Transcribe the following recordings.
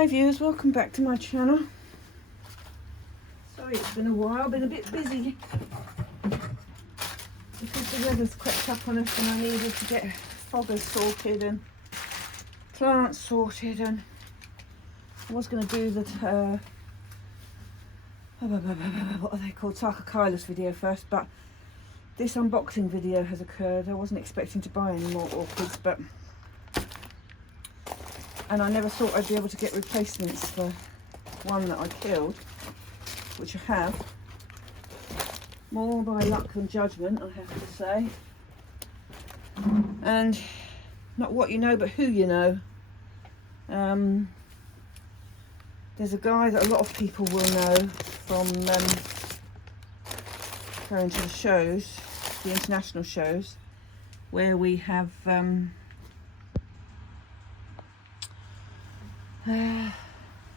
Hi viewers, welcome back to my channel. Sorry it's been a while, been a bit busy because the weather's crept up on us and I needed to get foggers sorted and plants sorted, and I was going to do the what are they called, Sarcochilas video first, but this unboxing video has occurred. I wasn't expecting to buy any more orchids, and I never thought I'd be able to get replacements for one that I killed, which I have. More by luck than judgment, I have to say. And not what you know, but who you know. There's a guy that a lot of people will know from going to the shows, the international shows, where we have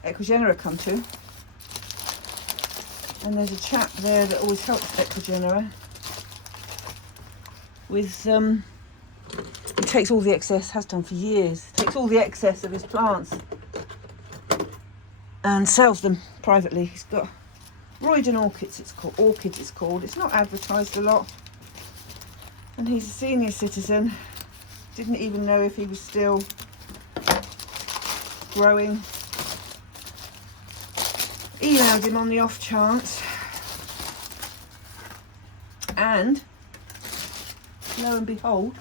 Equigenera come to, and there's a chap there that always helps Equigenera with he takes all the excess, has done for years, takes all the excess of his plants and sells them privately. He's got Royden Orchids, it's called. It's not advertised a lot, and he's a senior citizen. Didn't even know if he was still growing. Emailed him on the off chance, and lo and behold,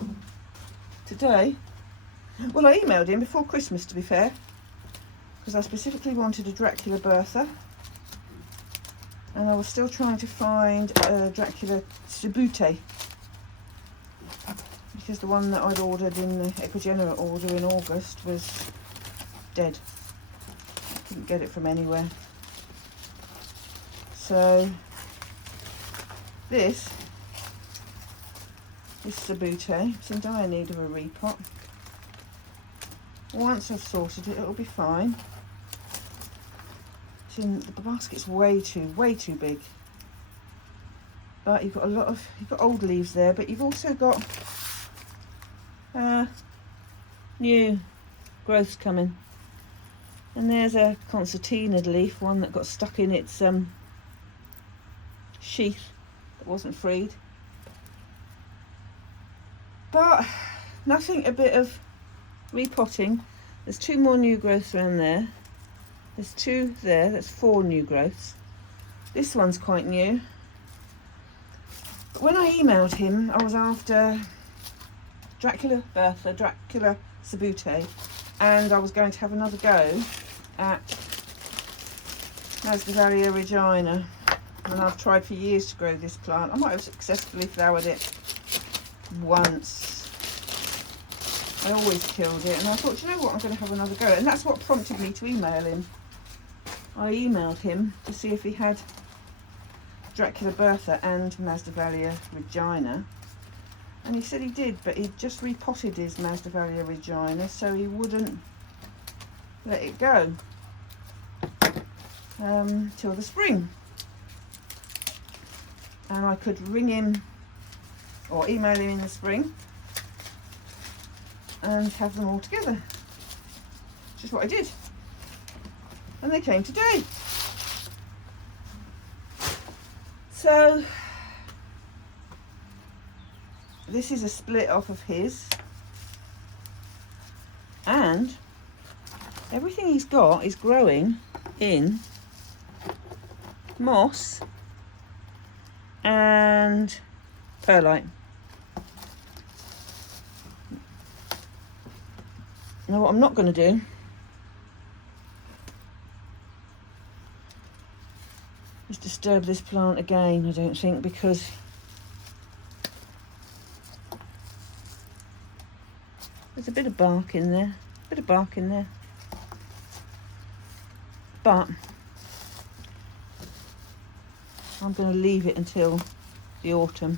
today, well, I emailed him before Christmas, to be fair, because I specifically wanted a Dracula Bertha, and I was still trying to find a Dracula Sabute, because the one that I'd ordered in the Equigenera order in August was dead. Couldn't get it from anywhere. So this Sabute, it's in dire need of a repot. Once I've sorted it, it'll be fine. It's in, the basket's way too big. But you've got you've got old leaves there, but you've also got new growths coming. And there's a concertinaed leaf, one that got stuck in its sheath that wasn't freed. But nothing, a bit of repotting. There's two more new growths around there. There's two there, that's 4 new growths. This one's quite new. But when I emailed him, I was after Dracula Bertha, Dracula Sabute, and I was going to have another go at Masdevallia regina. And I've tried for years to grow this plant. I might have successfully flowered it once. I always killed it, and I thought, you know what, I'm going to have another go. And that's what prompted me to email him. I emailed him to see if he had Dracula Bertha and Masdevallia regina, and he said he did, but he just repotted his Masdevallia regina so he wouldn't let it go till the spring. And I could ring him or email him in the spring and have them all together, which is what I did. And they came today. So this is a split off of his, and everything he's got is growing in moss and perlite. Now what I'm not going to do is disturb this plant again, I don't think, because there's a bit of bark in there, but I'm going to leave it until the autumn,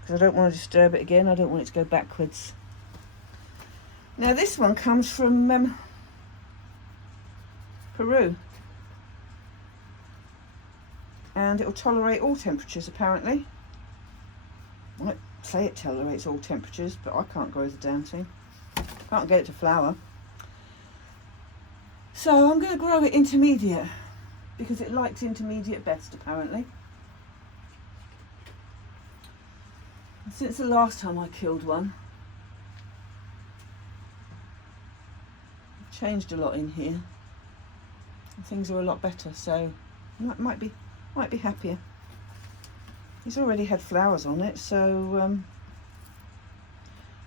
because I don't want to disturb it again. I don't want it to go backwards. Now this one comes from Peru, and it will tolerate all temperatures apparently. I might say it tolerates all temperatures, but I can't grow the damn thing. Can't get it to flower. So I'm going to grow it intermediate because it likes intermediate best apparently. And since the last time I killed one, I've changed a lot in here. And things are a lot better, so might be happier. He's already had flowers on it, so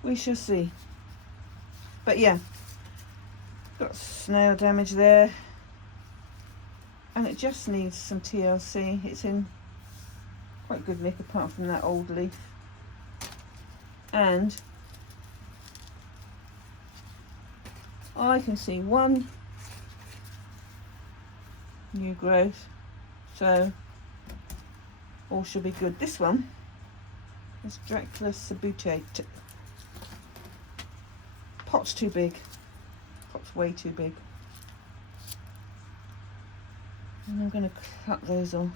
we shall see. But yeah, got snail damage there, and it just needs some TLC. It's in quite good nick apart from that old leaf, and I can see one new growth, so all should be good. This one is Dracula Masdevallia. Pot's too big. Pot's way too big. And I'm going to cut those off.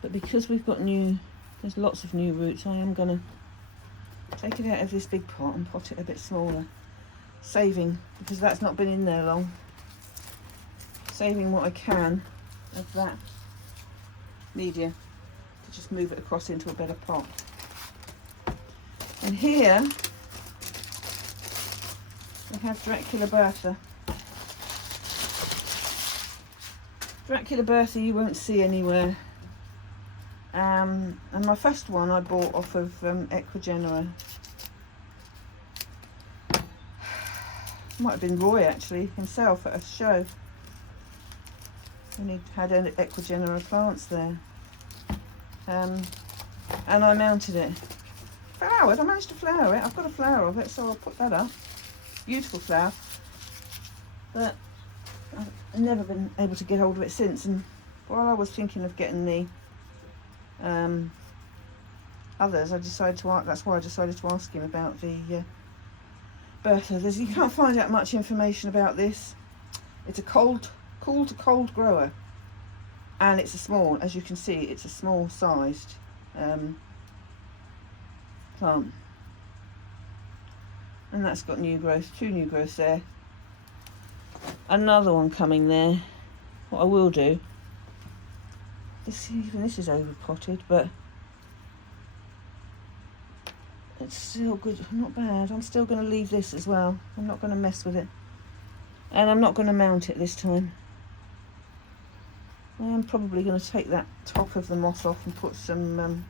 But because we've got there's lots of new roots, I am going to take it out of this big pot and pot it a bit smaller. Saving, because that's not been in there long, saving what I can of that media to just move it across into a better pot. And here we have Dracula Bertha. Dracula Bertha you won't see anywhere. And my first one I bought off of Equigenera. Might have been Roy actually himself at a show. And he had Equigenera plants there. And I mounted it. Flowered, I managed to flower it. I've got a flower of it, so I'll put that up. Beautiful flower. But I've never been able to get hold of it since. And while I was thinking of getting the others, I decided to ask, that's why I decided to ask him about the Bertha. You can't find out much information about this. It's a cool to cold grower, and it's a small, as you can see, it's a small sized plant, and that's got new growth, 2 new growths there, another one coming there. What I will do, even this is over potted, but it's still good, not bad. I'm still going to leave this as well. I'm not going to mess with it, and I'm not going to mount it this time. I am probably going to take that top of the moss off and put some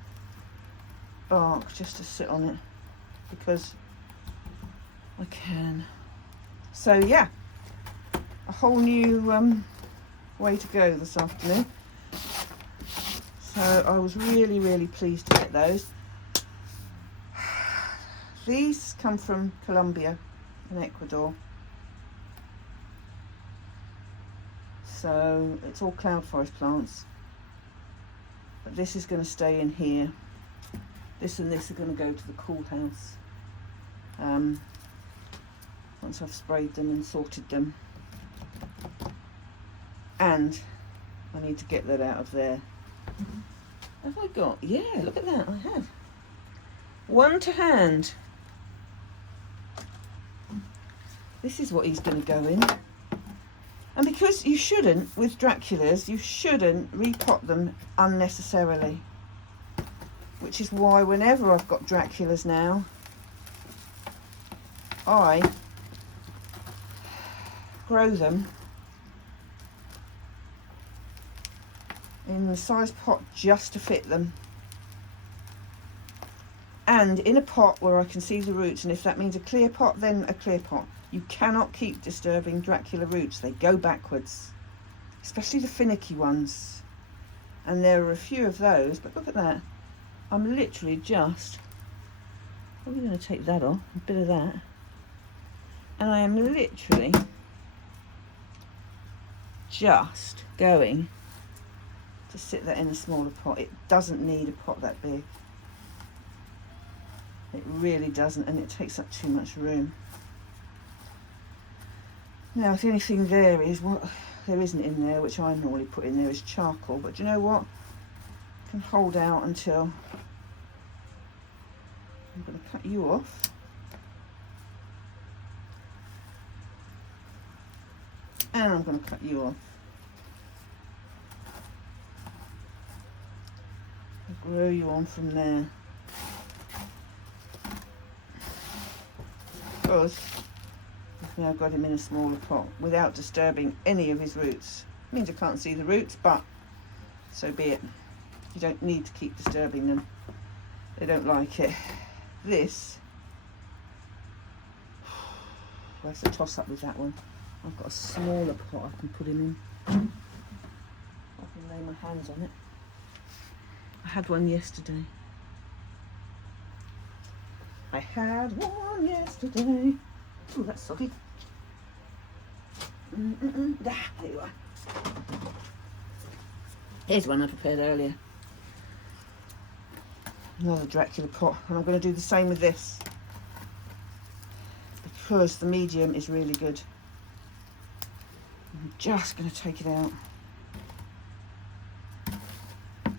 bark just to sit on it, because I can. So yeah, a whole new way to go this afternoon. So I was really pleased to get those. These come from Colombia in Ecuador. So it's all cloud forest plants. But this is going to stay in here. This and this are going to go to the cool house. Once I've sprayed them and sorted them. And I need to get that out of there. Have I got? Yeah, look at that, I have. One to hand. This is what he's going to go in. And because you shouldn't, with Draculas, you shouldn't repot them unnecessarily. Which is why whenever I've got Draculas now, I grow them in the size pot just to fit them. And in a pot where I can see the roots, and if that means a clear pot, then a clear pot. You cannot keep disturbing Dracula roots, they go backwards, especially the finicky ones. And there are a few of those, but look at that. I'm literally just, probably going to take that off, a bit of that. And I am literally just going to sit that in a smaller pot. It doesn't need a pot that big. It really doesn't, and it takes up too much room. Now, the only thing there is, what there isn't in there, which I normally put in there, is charcoal. But do you know what? I can hold out until I'm going to cut you off. And I'm going to cut you off. I'll grow you on from there. Because I've now got him in a smaller pot without disturbing any of his roots. It means I can't see the roots, but so be it. You don't need to keep disturbing them. They don't like it. This, well, it's a toss up with that one. I've got a smaller pot I can put him in. I can lay my hands on it. I had one yesterday. I had one yesterday. Oh, that's soggy. There you are. Here's one I prepared earlier. Another Dracula pot, and I'm going to do the same with this because the medium is really good. I'm just going to take it out. I'll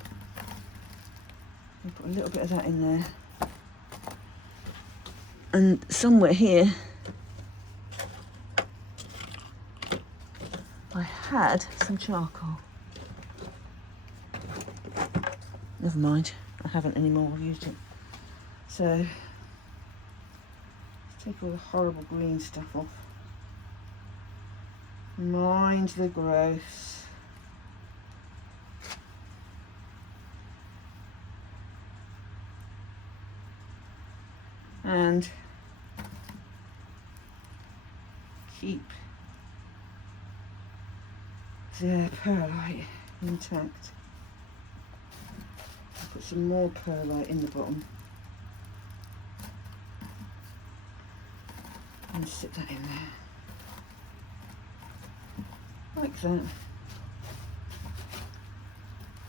put a little bit of that in there. And somewhere here, I had some charcoal. Never mind, I haven't anymore, I've used it. So, let's take all the horrible green stuff off. Mind the growths. And keep the perlite intact. I'll put some more perlite in the bottom and sit that in there like that, and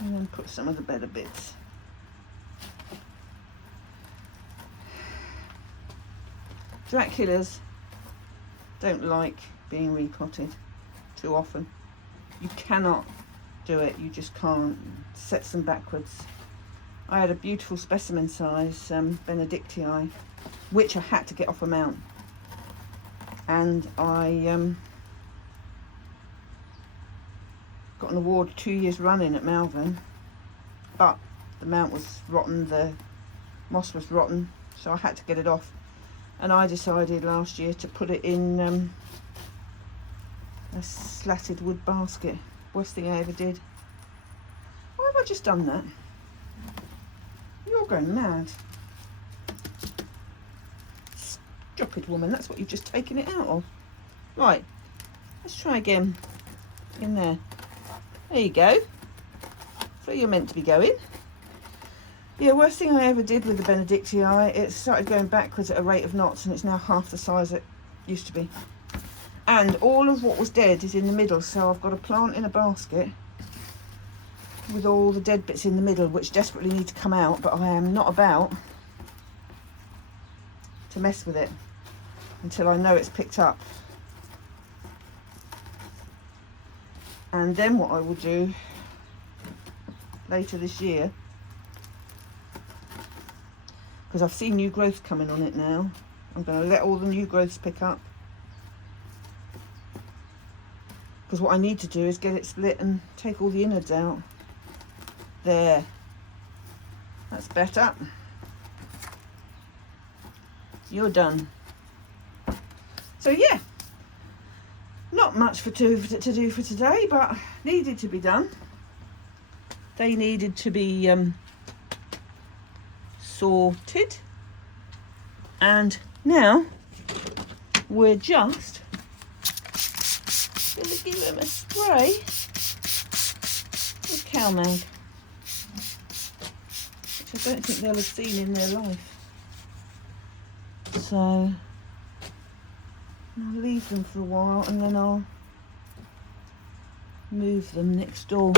then put some of the better bits. Draculas don't like being repotted too often. You cannot do it, you just can't. It sets them backwards. I had a beautiful specimen size Benedictii, which I had to get off a mount, and I got an award 2 years running at Malvern, but the mount was rotten, the moss was rotten, so I had to get it off. And I decided last year to put it in a slatted wood basket. Worst thing I ever did. Why have I just done that? You're going mad. Stupid woman, that's what you've just taken it out of. Right, let's try again. In there. There you go. That's where you're meant to be going. Yeah, worst thing I ever did with the Benedictii, it started going backwards at a rate of knots, and it's now half the size it used to be. And all of what was dead is in the middle, so I've got a plant in a basket with all the dead bits in the middle, which desperately need to come out, but I am not about to mess with it until I know it's picked up. And then what I will do later this year, because I've seen new growth coming on it now, I'm going to let all the new growths pick up, because what I need to do is get it split and take all the innards out. There, that's better. You're done. So yeah, not much to do for today, but needed to be done. They needed to be sorted, and now we're just going to give them a spray with cow mag, which I don't think they'll have seen in their life. So I'll leave them for a while, and then I'll move them next door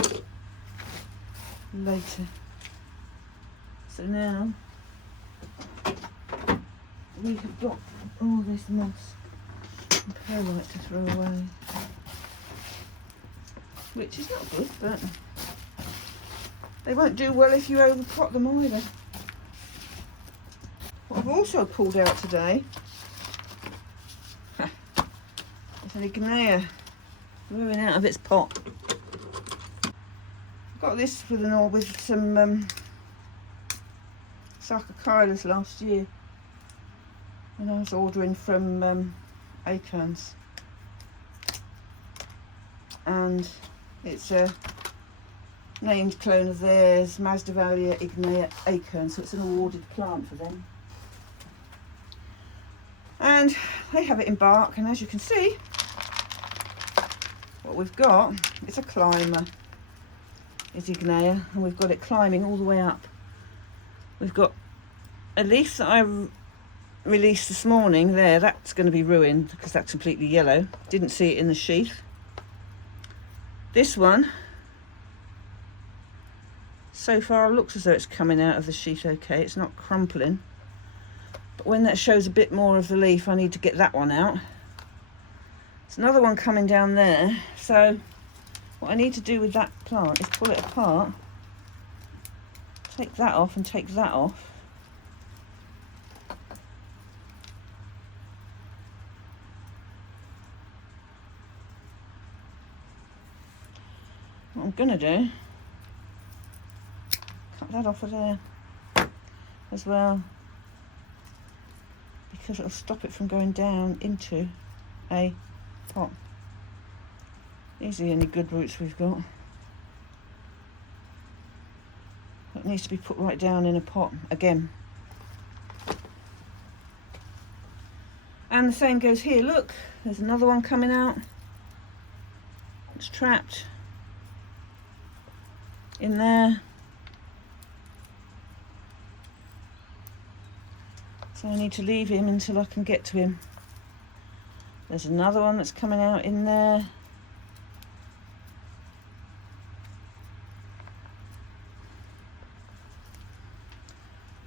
later. So now we have got all this moss and perlite to throw away, which is not good, but they won't do well if you overpot them either. What I've also pulled out today is an ignea. growing out of its pot. Got this with some sarcocailus last year when I was ordering from Acorns, and it's a named clone of theirs, Masdevallia, ignea, Acorns, so it's an awarded plant for them. And they have it in bark, and as you can see, what we've got is a climber. It's ignea, and we've got it climbing all the way up. We've got a leaf that I released this morning there, that's going to be ruined because that's completely yellow. Didn't see it in the sheath. This one, so far, looks as though it's coming out of the sheath okay. It's not crumpling. But when that shows a bit more of the leaf, I need to get that one out. There's another one coming down there. So what I need to do with that plant is pull it apart, take that off and take that off. What I'm gonna do, cut that off of there as well, because it'll stop it from going down into a pot. These are the only good roots we've got. That needs to be put right down in a pot again. And the same goes here. Look, there's another one coming out. It's trapped in there. So I need to leave him until I can get to him. There's another one that's coming out in there.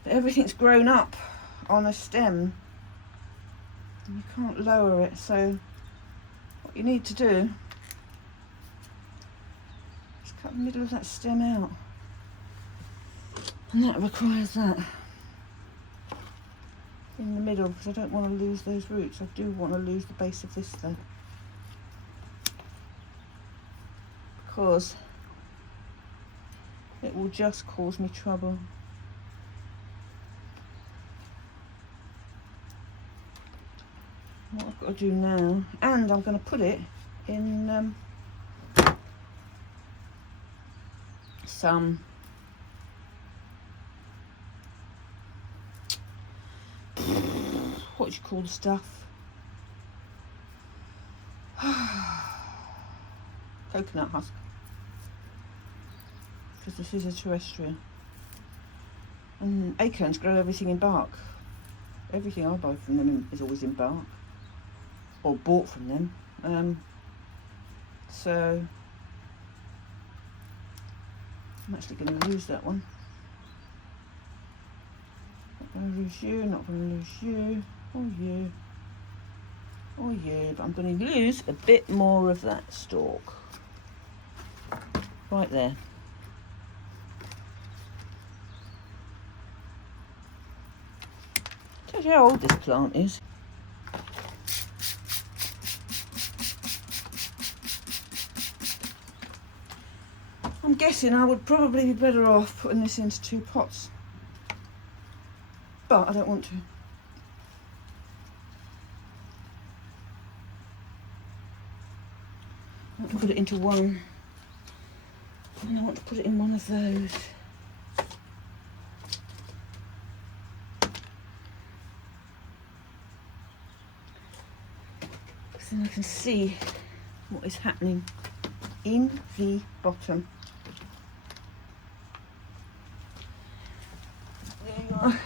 Everything's grown up on a stem. You can't lower it, so what you need to do is cut the middle of that stem out. And that requires that in the middle, because I don't want to lose those roots. I do want to lose the base of this though, because it will just cause me trouble. What I've got to do now, and I'm going to put it in some what do you call the stuff? Coconut husk, because this is a terrestrial, and acorns grow everything in bark. Everything I buy from them is always in bark, or bought from them. So I'm actually going to lose that one. Not going to lose you, not going to lose you, or you, or you, but I'm going to lose a bit more of that stalk. Right there. Tells you how old this plant is. I'm guessing I would probably be better off putting this into 2 pots, but I don't want to. I want to put it into one, and I want to put it in one of those. So I can see what is happening in the bottom. There you are.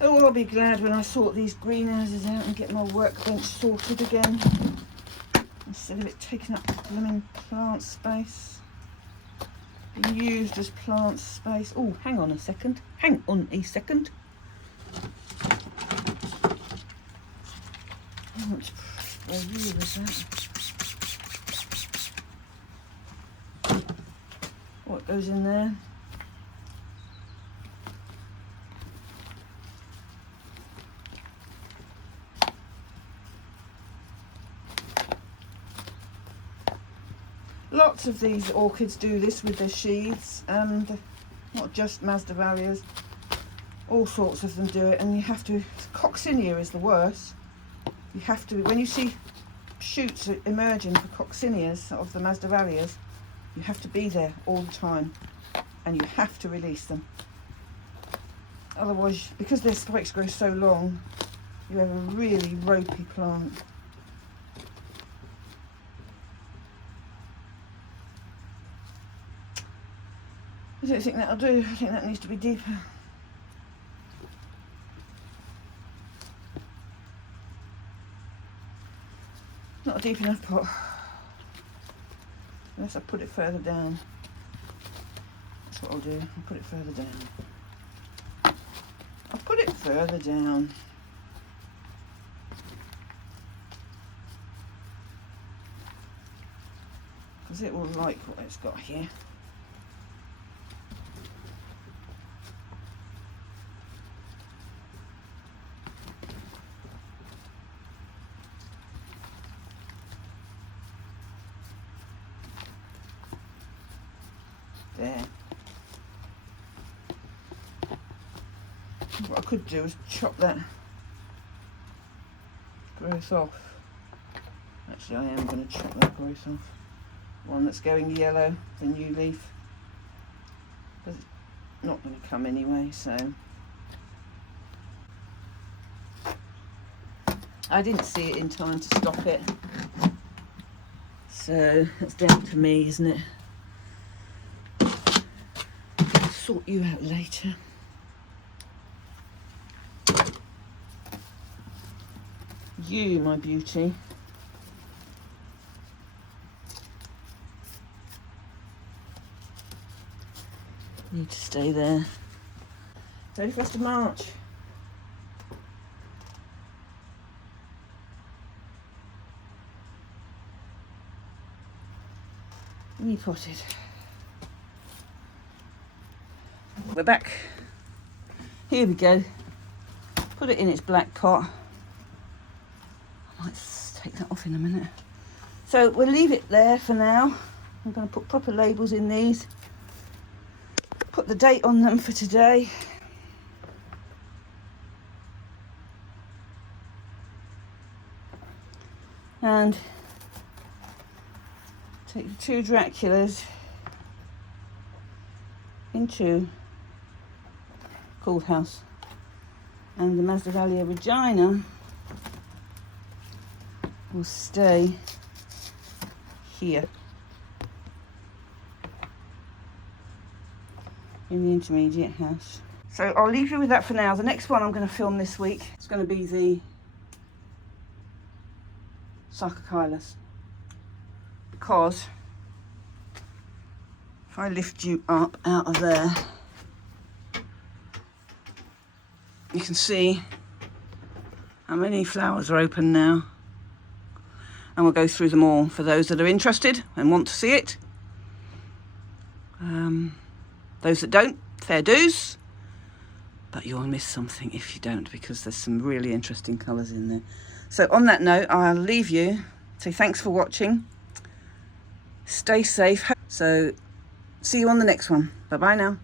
Oh, I'll be glad when I sort these greenhouses out and get my workbench sorted again, instead of it taking up blooming plant space, being used as plant space. Oh, hang on a second. Hang on a second. I want to spray you with that. what goes in there. Lots of these orchids do this with their sheaths, and not just Masdevallias, all sorts of them do it. And you have to, coccinea is the worst. You have to, when you see shoots emerging for coccineas of the Masdevallias, you have to be there all the time, and you have to release them. Otherwise, because their spikes grow so long, you have a really ropey plant. I don't think that'll do. I think that needs to be deeper. Not a deep enough pot. Unless I put it further down. That's what I'll do. I'll put it further down. I'll put it further down. Because it will like what it's got here. There. What I could do is chop that growth off. Actually, I am going to chop that growth off. One that's going yellow, the new leaf. But it's not going to come anyway, so. I didn't see it in time to stop it. So, that's down to me, isn't it? Sort you out later. You, my beauty. Need to stay there. 31st of March. Repotted. We're back. Here we go. Put it in its black pot. I might take that off in a minute. So we'll leave it there for now. I'm going to put proper labels in these. Put the date on them for today. And take the two Draculas into cool house, and the Masdevallia Regina will stay here in the intermediate house. So I'll leave you with that for now. The next one I'm going to film this week is going to be the Sarcochilas, because if I lift you up out of there, you can see how many flowers are open now, and we'll go through them all for those that are interested and want to see it. Those that don't, fair dues, but you'll miss something if you don't, because there's some really interesting colours in there. So on that note, I'll leave you. Say thanks for watching. Stay safe. So see you on the next one. Bye bye now.